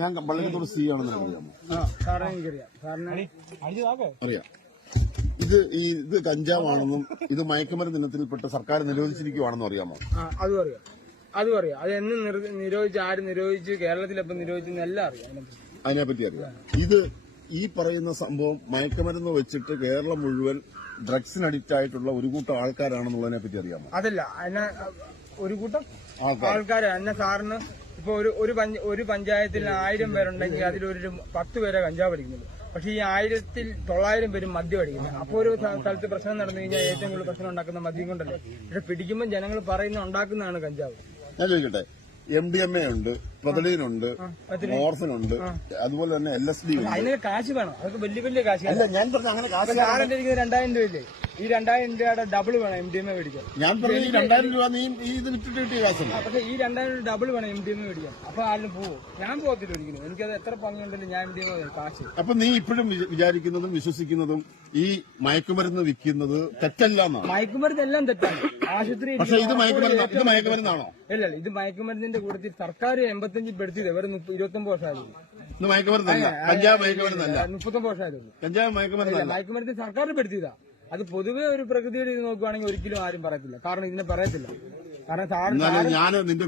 ഞാൻ പള്ളിക്കത്തോട് സി ആണെന്ന് അറിയാമോ? അറിയാം. ഇത് കഞ്ചാവാണെന്നും ഇത് മയക്കുമരുന്ന് ഇനത്തിൽപ്പെട്ട് സർക്കാർ നിരോധിച്ചിരിക്കുവാണെന്നും അറിയാമോ? അതും അറിയാം. അത് എന്ന് നിരോധിച്ച്, ആര് നിരോധിച്ച്, കേരളത്തിലെപ്പം നിരോധിച്ചെന്ന് എല്ലാം അറിയാം. അതിനെപ്പറ്റി അറിയാം. ഇത് ഈ പറയുന്ന സംഭവം മയക്കുമരുന്ന് വെച്ചിട്ട് കേരളം മുഴുവൻ ഡ്രഗ്സിന് അഡിക്റ്റ് ആയിട്ടുള്ള ഒരു കൂട്ടം ആൾക്കാരാണെന്നുള്ളതിനെ പറ്റി അറിയാമോ? അതല്ല, എന്നെ ഒരു കൂട്ടം ആൾക്കാര് എന്നെ സാറിന് ഇപ്പൊ ഒരു പഞ്ചായത്തിൽ 1000 പേരുണ്ടെങ്കിൽ അതിലൊരു 10 പേരെ കഞ്ചാവ് അടിക്കുന്നുള്ളൂ. പക്ഷെ ഈ 1900 പേരും മദ്യം അടിക്കുന്നത്. അപ്പൊ ഒരു സ്ഥലത്ത് പ്രശ്നം നടന്നു കഴിഞ്ഞാൽ ഏറ്റവും കൂടുതൽ പ്രശ്നം ഉണ്ടാക്കുന്ന മദ്യം കൊണ്ടല്ലേ. പക്ഷെ പിടിക്കുമ്പോൾ ജനങ്ങൾ പറയുന്ന ഉണ്ടാക്കുന്നതാണ് കഞ്ചാവ്. ഞാൻ ചോദിക്കട്ടെ, MDMA ഉണ്ട്, പ്രതലീനുണ്ട്, മോർഫിനുണ്ട്, അതുപോലെ തന്നെ LSD ഉണ്ട്. അതിന് കാശ് വേണം. അതൊക്കെ വലിയ വലിയ കാശ്. അല്ല, ഞാൻ പറഞ്ഞ അങ്ങനെ കാശ്. സാറിന്റെ ഇരിക്കുന്നത് 2000 രൂപയില്ലേ? ഈ 2000 രൂപയുടെ ഡബിൾ വേണം MDMA മേടിക്കാൻ. ഞാൻ പറഞ്ഞ 2000 രൂപ നീ ഇത് വിറ്റിട്ട് കിട്ടിയ കാശല്ല. പക്ഷെ ഈ 2000 രൂപ ഡബിൾ വേണം MDMA മേടിക്കാൻ. അപ്പൊ ആരും പോവും. ഞാൻ പോകത്തില്ല ഒരിക്കലും. എനിക്കത് എത്ര പങ്കുണ്ടെങ്കിലും ഞാൻ MDMA കാശ്. അപ്പൊ നീ ഇപ്പോഴും വിചാരിക്കുന്നതും വിശ്വസിക്കുന്നതും ഈ മയക്കുമരുന്ന് വിൽക്കുന്നത് തെറ്റല്ല എന്നാണ്? മയക്കുമരുന്ന് എല്ലാം തെറ്റാണ്. ആശുപത്രി. പക്ഷെ ഇത് മയക്കുമരുന്നാണോ? ഇല്ല, ഇത് മയക്കുമരുന്നിന്റെ കൂട്ടത്തിൽ സർക്കാർ 85 പെടുത്തിയത് വെറും 29 വർഷമായിരുന്നു. ഇത് മയക്കുമരുന്നല്ല, കഞ്ചാവ് മയക്കുമരുന്നല്ല. 39 വർഷമായിരുന്നു. കഞ്ചാവ് മയക്കുമരുന്നല്ല. മയക്കുമരുന്ന് സർക്കാർ പെടുത്തിയതാ. അത് പൊതുവെ ഒരു പ്രകൃതിയുടെ ഇത് നോക്കുവാണെങ്കിൽ ഒരിക്കലും ആരും പറയത്തില്ല. കാരണം ഇതിനെ പറയത്തില്ല. കാരണം ഞാൻ നിന്റെ